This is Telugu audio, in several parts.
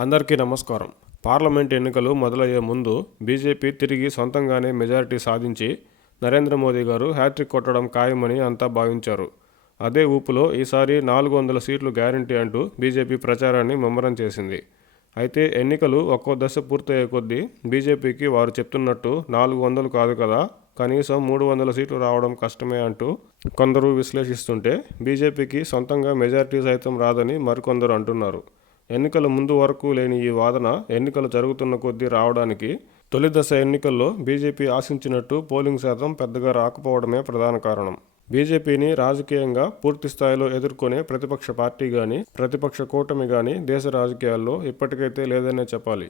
అందరికీ నమస్కారం. పార్లమెంట్ ఎన్నికలు మొదలయ్యే ముందు బీజేపీ తిరిగి సొంతంగానే మెజారిటీ సాధించి నరేంద్ర మోదీ గారు హ్యాట్రిక్ కొట్టడం ఖాయమని అంతా భావించారు. అదే ఊపులో ఈసారి నాలుగు వందల సీట్లు గ్యారంటీ అంటూ బీజేపీ ప్రచారాన్ని ముమ్మరం చేసింది. అయితే ఎన్నికలు ఒక్కో దశ పూర్తయ్యే కొద్దీ బీజేపీకి వారు చెప్తున్నట్టు నాలుగు వందలు కాదు కదా కనీసం మూడు వందల సీట్లు రావడం కష్టమే అంటూ కొందరు విశ్లేషిస్తుంటే బీజేపీకి సొంతంగా మెజారిటీ సైతం రాదని మరికొందరు అంటున్నారు. ఎన్నికల ముందు వరకు లేని ఈ వాదన ఎన్నికలు జరుగుతున్న కొద్దీ రావడానికి తొలి దశ ఎన్నికల్లో బీజేపీ ఆశించినట్టు పోలింగ్ శాతం పెద్దగా రాకపోవడమే ప్రధాన కారణం. బీజేపీని రాజకీయంగా పూర్తి స్థాయిలో ఎదుర్కొనే ప్రతిపక్ష పార్టీ కానీ ప్రతిపక్ష కూటమి కానీ దేశ రాజకీయాల్లో ఇప్పటికైతే లేదనే చెప్పాలి.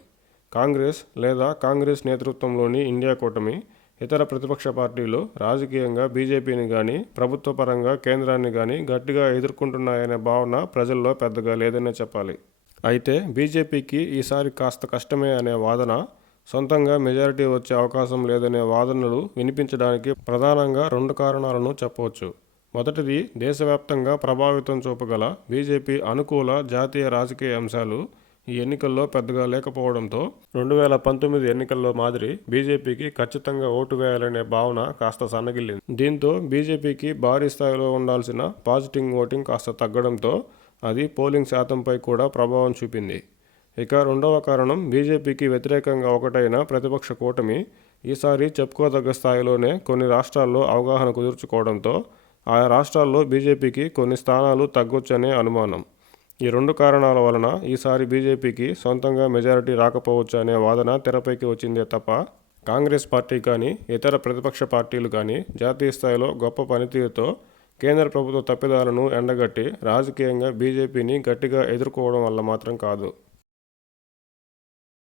కాంగ్రెస్ లేదా కాంగ్రెస్ నేతృత్వంలోని ఇండియా కూటమి ఇతర ప్రతిపక్ష పార్టీలు రాజకీయంగా బీజేపీని కానీ ప్రభుత్వ పరంగా కేంద్రాన్ని కానీ గట్టిగా ఎదుర్కొంటున్నాయనే భావన ప్రజల్లో పెద్దగా లేదనే చెప్పాలి. అయితే బీజేపీకి ఈసారి కాస్త కష్టమే అనే వాదన సొంతంగా మెజారిటీ వచ్చే అవకాశం లేదనే వాదనలు వినిపించడానికి ప్రధానంగా రెండు కారణాలను చెప్పవచ్చు. మొదటిది దేశవ్యాప్తంగా ప్రభావితం చూపగల బీజేపీ అనుకూల జాతీయ రాజకీయ అంశాలు ఈ ఎన్నికల్లో పెద్దగా లేకపోవడంతో రెండు వేల పంతొమ్మిది ఎన్నికల్లో మాదిరి బీజేపీకి ఖచ్చితంగా ఓటు వేయాలనే భావన కాస్త సన్నగిల్లింది. దీంతో బీజేపీకి భారీ స్థాయిలో ఉండాల్సిన పాజిటివ్ ఓటింగ్ కాస్త తగ్గడంతో అది పోలింగ్ శాతంపై కూడా ప్రభావం చూపింది. ఇక రెండవ కారణం బీజేపీకి వ్యతిరేకంగా ఒకటైన ప్రతిపక్ష కూటమి ఈసారి చెప్పుకోదగ్గ స్థాయిలోనే కొన్ని రాష్ట్రాల్లో అవగాహన కుదుర్చుకోవడంతో ఆయా రాష్ట్రాల్లో బీజేపీకి కొన్ని స్థానాలు తగ్గొచ్చనే అనుమానం. ఈ రెండు కారణాల వలన ఈసారి బీజేపీకి సొంతంగా మెజారిటీ రాకపోవచ్చు అనే వాదన తెరపైకి వచ్చిందే తప్ప కాంగ్రెస్ పార్టీ కానీ ఇతర ప్రతిపక్ష పార్టీలు కానీ జాతీయ స్థాయిలో గొప్ప పనితీరుతో కేంద్ర ప్రభుత్వ తప్పిదాలను ఎండగట్టి రాజకీయంగా బీజేపీని గట్టిగా ఎదుర్కోవడం వల్ల మాత్రం కాదు.